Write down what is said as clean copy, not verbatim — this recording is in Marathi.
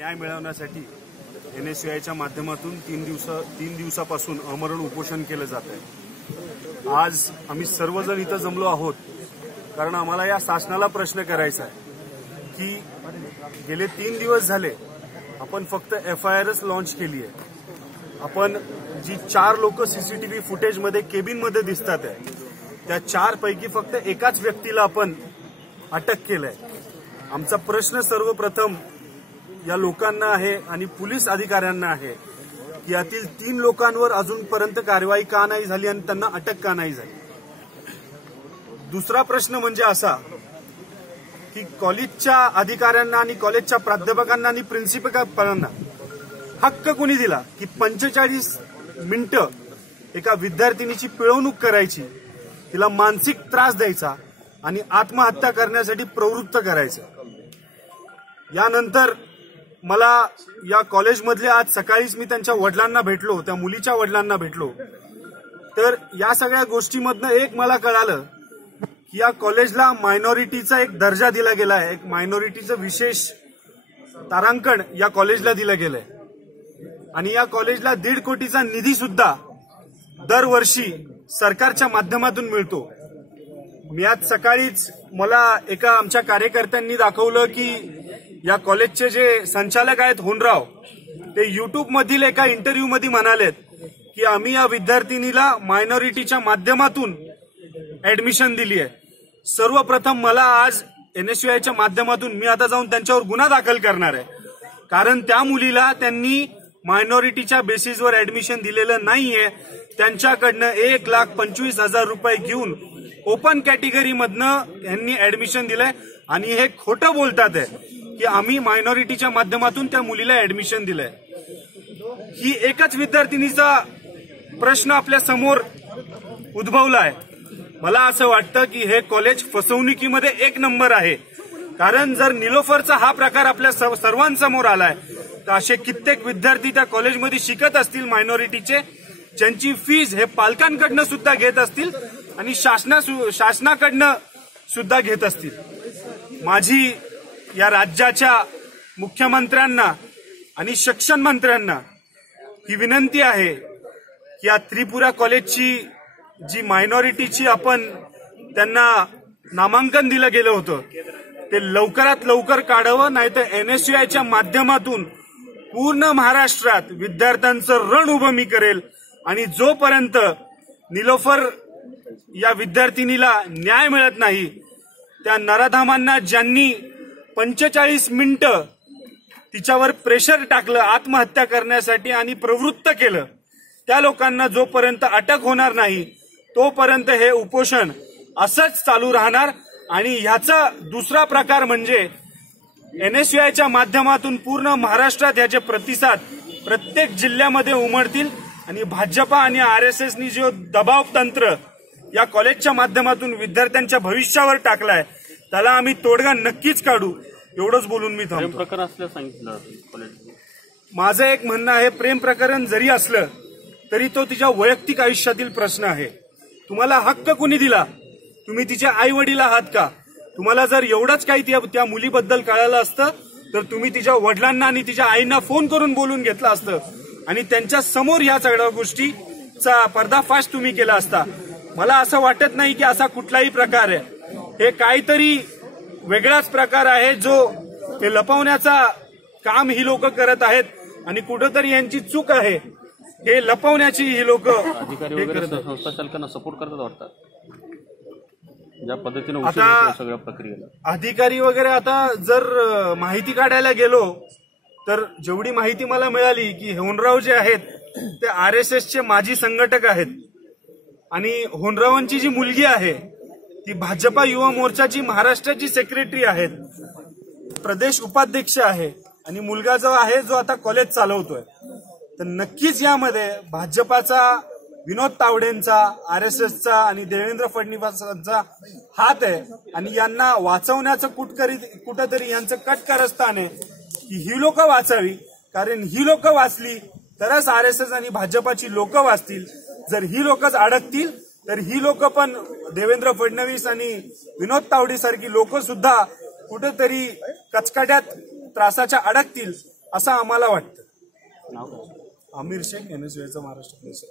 न्याय मिळवण्यासाठी NSUIच्या माध्यमातून तीन दिवसापासून आमरण उपोषण केलं जात आहे। आज आम्ही सर्वजण इथं जमलो आहोत कारण आम्हाला या शासनाला प्रश्न करायचा आहे की गेले 3 दिवस झाले आपण फक्त FIRच लॉन्च केली आहे। आपण जी 4 लोक CCTV फुटेजमध्ये केबिनमध्ये दिसतात आहे त्या 4 पैकी फक्त एकाच व्यक्तीला आपण अटक केलंय। आमचा प्रश्न सर्वप्रथम या लोकांना आहे आणि पोलीस अधिकाऱ्यांना आहे की यातील 3 लोकांवर अजूनपर्यंत कारवाई का नाही झाली आणि त्यांना अटक का नाही झाली। दुसरा प्रश्न म्हणजे असा की कॉलेजच्या अधिकाऱ्यांना आणि कॉलेजच्या प्राध्यापकांना आणि प्रिन्सिपलांना हक्क कोणी दिला की 45 मिनिटं एका विद्यार्थिनीची पिळवणूक करायची, तिला मानसिक त्रास द्यायचा आणि आत्महत्या करण्यासाठी प्रवृत्त करायचं। यानंतर मला या कॉलेजमधले आज सकाळीच मी त्यांच्या वडिलांना भेटलो, त्या मुलीच्या वडिलांना भेटलो, तर या सगळ्या गोष्टीमधनं एक मला कळालं की या कॉलेजला मायनॉरिटीचा एक दर्जा दिला गेला आहे, एक मायनॉरिटीचं विशेष तारांकन या कॉलेजला दिलं गेलंय आणि या कॉलेजला 1.5 कोटीचा निधी सुद्धा दरवर्षी सरकारच्या माध्यमातून मिळतो। मी आज सकाळीच मला एका आमच्या कार्यकर्त्यांनी दाखवलं की या कॉलेजचे जे संचालक आहेत होनराव, ते YouTube मधील एका इंटरव्ह्यूमध्ये म्हणालेत की आम्ही या विद्यार्थिनीला मायनॉरिटीच्या माध्यमातून ऍडमिशन दिली आहे। सर्वप्रथम मला आज NSUIच्या माध्यमातून मी आता जाऊन त्यांच्यावर गुन्हा दाखल करणार आहे कारण त्या मुलीला त्यांनी मायनॉरिटीच्या बेसिसवर ऍडमिशन दिलेलं नाहीये। त्यांच्याकडनं 1,25,000 रुपये घेऊन ओपन कॅटेगरीमधनं यांनी ऍडमिशन दिलंय आणि हे खोटं बोलतात आहे की आम्ही मायनॉरिटीच्या माध्यमातून त्या मुलीला ऍडमिशन दिलंय। ही एकच विद्यार्थिनीचा प्रश्न आपल्या समोर उद्भवला आहे। मला असं वाटतं की हे कॉलेज फसवणुकीमध्ये 1 नंबर आहे कारण जर निलोफरचा हा प्रकार आपल्या सर्वांसमोर आलाय तर असे कित्येक विद्यार्थी त्या कॉलेजमध्ये शिकत असतील मायनॉरिटीचे, ज्यांची फीज हे पालकांकडनं सुद्धा घेत असतील आणि शासनाकडनं सुद्धा घेत असतील। माझी या राज्याच्या मुख्यमंत्र्यांना आणि शिक्षण मंत्र्यांना ही विनंती आहे की या त्रिपुरा कॉलेजची जी मायनॉरिटीची आपण त्यांना नामांकन दिलं गेलं होतं ते लवकरात लवकर काढावं, नाहीतर NSUIच्या माध्यमातून पूर्ण महाराष्ट्रात विद्यार्थ्यांचं रण उभं मी करेल आणि जोपर्यंत निलोफर या विद्यार्थिनीला न्याय मिळत नाही, त्या नराधामांना ज्यांनी 45 मिनिटं तिच्यावर प्रेशर टाकलं आत्महत्या करण्यासाठी आणि प्रवृत्त केलं, त्या लोकांना जोपर्यंत अटक होणार नाही तोपर्यंत हे उपोषण असंच चालू राहणार। आणि ह्याचा दुसरा प्रकार म्हणजे NSUIच्या माध्यमातून पूर्ण महाराष्ट्रात याचे प्रतिसाद प्रत्येक जिल्ह्यामध्ये उमटतील आणि भाजपा आणि RSSनी जो दबाव तंत्र या कॉलेजच्या माध्यमातून विद्यार्थ्यांच्या भविष्यावर टाकलाय त्याला आम्ही तोडगा नक्कीच काढू, एवढंच बोलून मी थांबतो। प्रकरण असल्याचं सांगितलं कॉलेज। माझं एक म्हणणं आहे, प्रेम प्रकरण जरी असलं तरी तो तिच्या वैयक्तिक आयुष्यातील प्रश्न आहे। तुम्हाला हक्क कोणी दिला? तुम्ही तिच्या आई वडील आहात का? तुम्हाला जर एवढंच काही त्या मुलीबद्दल कळालं असतं तर तुम्ही तिच्या वडिलांना आणि तिच्या आईंना फोन करून बोलून घेतलं असतं आणि त्यांच्या समोर या सगळ्या गोष्टीचा पर्दाफाश तुम्ही केला असता। मला असं वाटत नाही की असा कुठलाही प्रकार आहे, हे काहीतरी वेगळाच प्रकार आहे जो ते लपवण्याचा काम ही लोक करत आहेत आणि कुठेतरी यांची चूक आहे, हे लपवण्याची ही लोक अधिकारी वगैरे संस्था चालकांना सपोर्ट करतात वाटतात ज्या पद्धतीने आता सगळ्या प्रक्रियेला। अधिकारी वगैरे आता जर माहिती काढायला गेलो तर जेवढी माहिती मला मिळाली की होनराव जे आहेत ते RSSचे माजी संघटक आहेत आणि होनरावांची जी मुलगी आहे ती भाजपा युवा मोर्चाची महाराष्ट्राची सेक्रेटरी आहेत, प्रदेश उपाध्यक्ष आहे आणि मुलगा जो आहे जो आता कॉलेज चालवतोय। तर नक्कीच यामध्ये भाजपाचा, विनोद तावडेंचा, RSSचा आणि देवेंद्र फडणवीसांचा हात आहे आणि यांना वाचवण्याचं कुठंतरी यांचं कटकारस्थान आहे की ही लोक वाचावी, कारण ही लोक वाचली तरच RSS आणि भाजपाची लोक वाचतील। जर ही लोकच अडकतील तर ही लोक पण देवेंद्र फडणवीस आणि विनोद तावडे सारखी लोक सुद्धा कुठेतरी कचकट्यात त्रासाच्या अडकतील असं आम्हाला वाटतं. नाव काय? आमिर शेख, NSUIचा महाराष्ट्र प्रदेश.